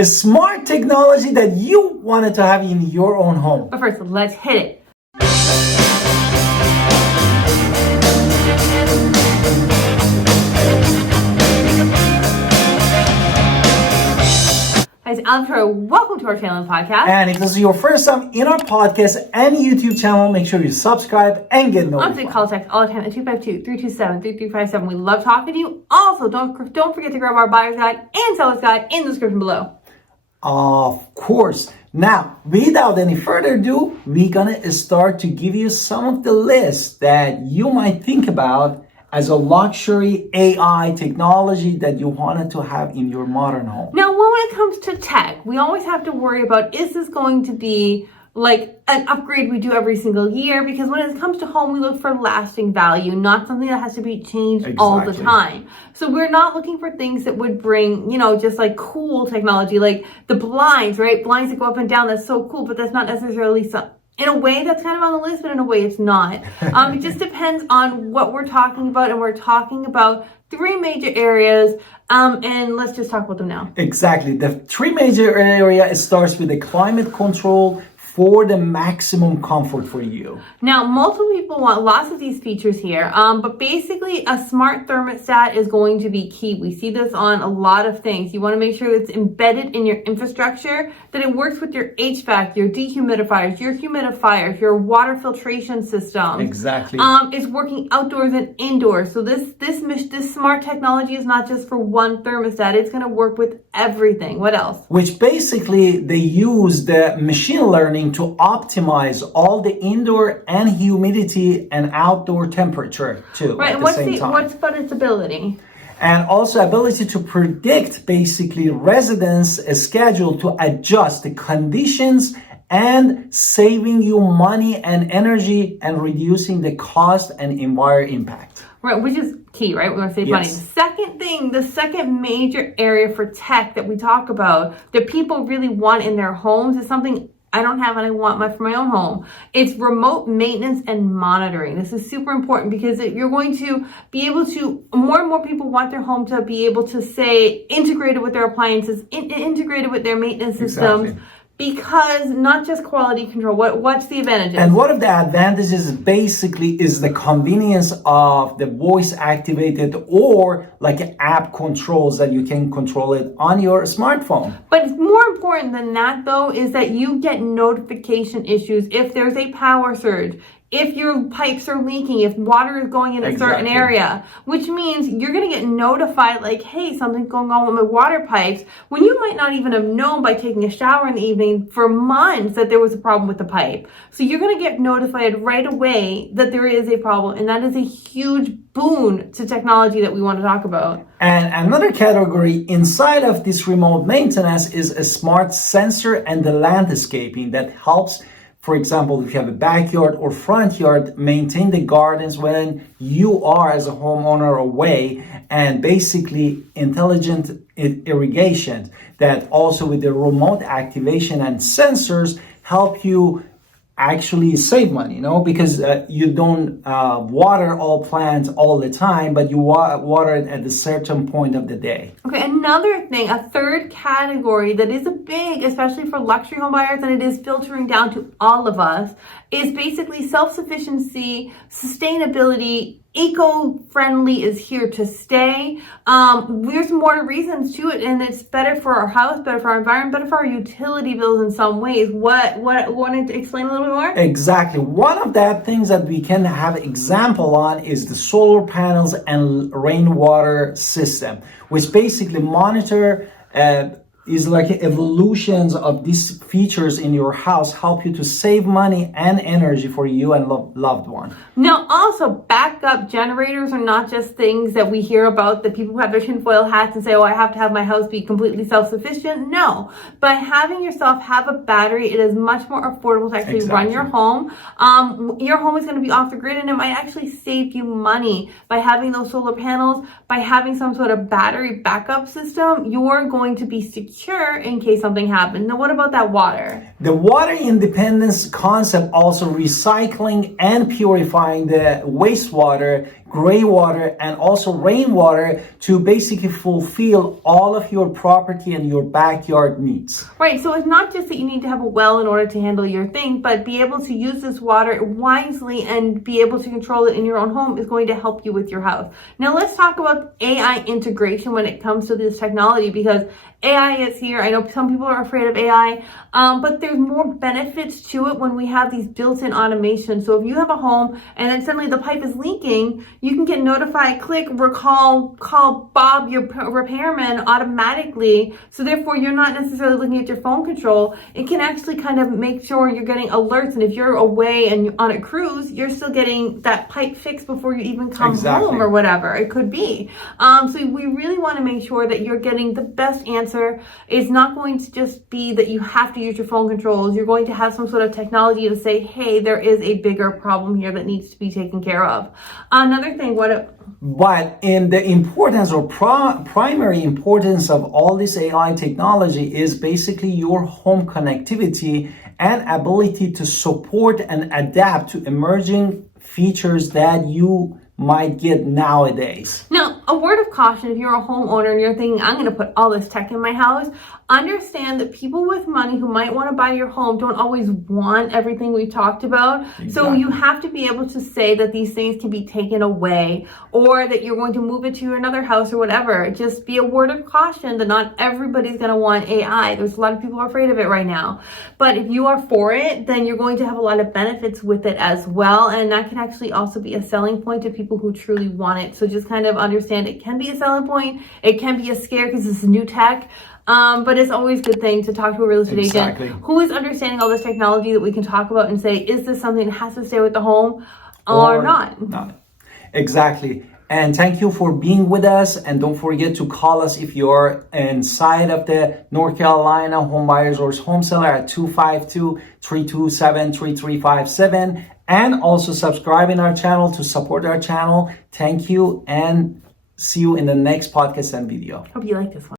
a smart technology that you wanted to have in your own home. But first, let's hit it. Hi, it's Alan Victoria. Welcome to our channel and podcast. And if this is your first time in our podcast and YouTube channel, make sure you subscribe and get notified. Honestly, call text all the time at 252-327-3357. We love talking to you. Also, don't forget to grab our buyer's guide and seller's guide in the description below. Of course. Now, without any further ado, we're gonna start to give you some of the lists that you might think about as a luxury AI technology that you wanted to have in your modern home. Now, when it comes to tech, we always have to worry about, is this going to be like an upgrade we do every single year? Because when it comes to home, we look for lasting value, not something that has to be changed all the time. So we're not looking for things that would bring, just like cool technology, like the blinds, right? Blinds that go up and down, that's so cool, but that's not necessarily in a way that's kind of on the list, but in a way it's not. It just depends on what we're talking about, and we're talking about three major areas, and let's just talk about them now. Exactly. The three major areas, it starts with the climate control for the maximum comfort for you. Now, multiple people want lots of these features here, but basically a smart thermostat is going to be key. We see this on a lot of things. You want to make sure it's embedded in your infrastructure, that it works with your HVAC, your dehumidifiers, your humidifiers, your water filtration system. Exactly. It's working outdoors and indoors. So this smart technology is not just for one thermostat. It's going to work with everything. What else? Which basically they use the machine learning to optimize all the indoor and humidity and outdoor temperature too. Right, and what's about its ability? And also ability to predict basically residents' schedule to adjust the conditions and saving you money and energy and reducing the cost and environmental impact. Right, which is key, right? We want to save money. The second major area for tech that we talk about that people really want in their homes is something I don't have and I want for my own home. It's remote maintenance and monitoring. This is super important because you're going to be able to, more and more people want their home to be able to say integrated with their appliances, integrated with their maintenance systems. Exactly. Because not just quality control, what's the advantages? And one of the advantages basically is the convenience of the voice activated or like app controls that you can control it on your smartphone. But more important than that though is that you get notification issues if there's a power surge, if your pipes are leaking, if water is going in a certain area, which means you're going to get notified like, hey, something's going on with my water pipes, when you might not even have known by taking a shower in the evening for months that there was a problem with the pipe. So you're going to get notified right away that there is a problem, and that is a huge boon to technology that we want to talk about. And another category inside of this remote maintenance is a smart sensor and the landscaping that helps. For example, if you have a backyard or front yard, maintain the gardens when you are as a homeowner away, and basically intelligent irrigation that also with the remote activation and sensors help you actually save money, because you don't water all plants all the time, but you water it at a certain point of the day. Okay, another thing, a third category that is a big, especially for luxury home buyers, and it is filtering down to all of us, is basically self-sufficiency, sustainability. Eco-friendly is here to stay. There's more reasons to it, and it's better for our house, better for our environment, better for our utility bills in some ways. What wanted to explain a little bit more? Exactly. One of the things that we can have example on is the solar panels and rainwater system, which basically monitor is like evolutions of these features in your house, help you to save money and energy for you and loved one. Now, also, backup generators are not just things that we hear about, that people who have their tinfoil hats and say, oh, I have to have my house be completely self-sufficient. No, by having yourself have a battery, it is much more affordable to actually run your home. Your home is going to be off the grid, and it might actually save you money by having those solar panels, by having some sort of battery backup system. You're going to be secure in case something happens. Now, what about that water? The water independence concept, also recycling and purifying the wastewater, gray water, and also rainwater to basically fulfill all of your property and your backyard needs. Right, so it's not just that you need to have a well in order to handle your thing, but be able to use this water wisely and be able to control it in your own home is going to help you with your house. Now let's talk about AI integration when it comes to this technology, because AI is here. I know some people are afraid of AI, but there's more benefits to it when we have these built-in automation. So if you have a home and then suddenly the pipe is leaking, you can get notified, click, call Bob, your repairman, automatically. So therefore, you're not necessarily looking at your phone control. It can actually kind of make sure you're getting alerts. And if you're away and you're on a cruise, you're still getting that pipe fixed before you even come home or whatever it could be. So we really want to make sure that you're getting the best answer. It's not going to just be that you have to use your phone controls. You're going to have some sort of technology to say, hey, there is a bigger problem here that needs to be taken care of. Another thing, but in the importance or primary importance of all this AI technology is basically your home connectivity and ability to support and adapt to emerging features that you might get nowadays. Now, a word of caution, if you're a homeowner and you're thinking, I'm going to put all this tech in my house, understand that people with money who might want to buy your home don't always want everything we talked about. Exactly. So you have to be able to say that these things can be taken away, or that you're going to move it to another house or whatever. Just be a word of caution that not everybody's going to want AI. There's a lot of people who are afraid of it right now. But if you are for it, then you're going to have a lot of benefits with it as well. And that can actually also be a selling point to people who truly want it. So just kind of understand it can be a selling point. It can be a scare because it's new tech. But it's always a good thing to talk to a real estate agent who is understanding all this technology that we can talk about and say, is this something that has to stay with the home or not? Not. Exactly. And thank you for being with us. And don't forget to call us if you're inside of the North Carolina home buyers or home seller at 252-327-3357. And also subscribe in our channel to support our channel. Thank you, and see you in the next podcast and video. Hope you like this one.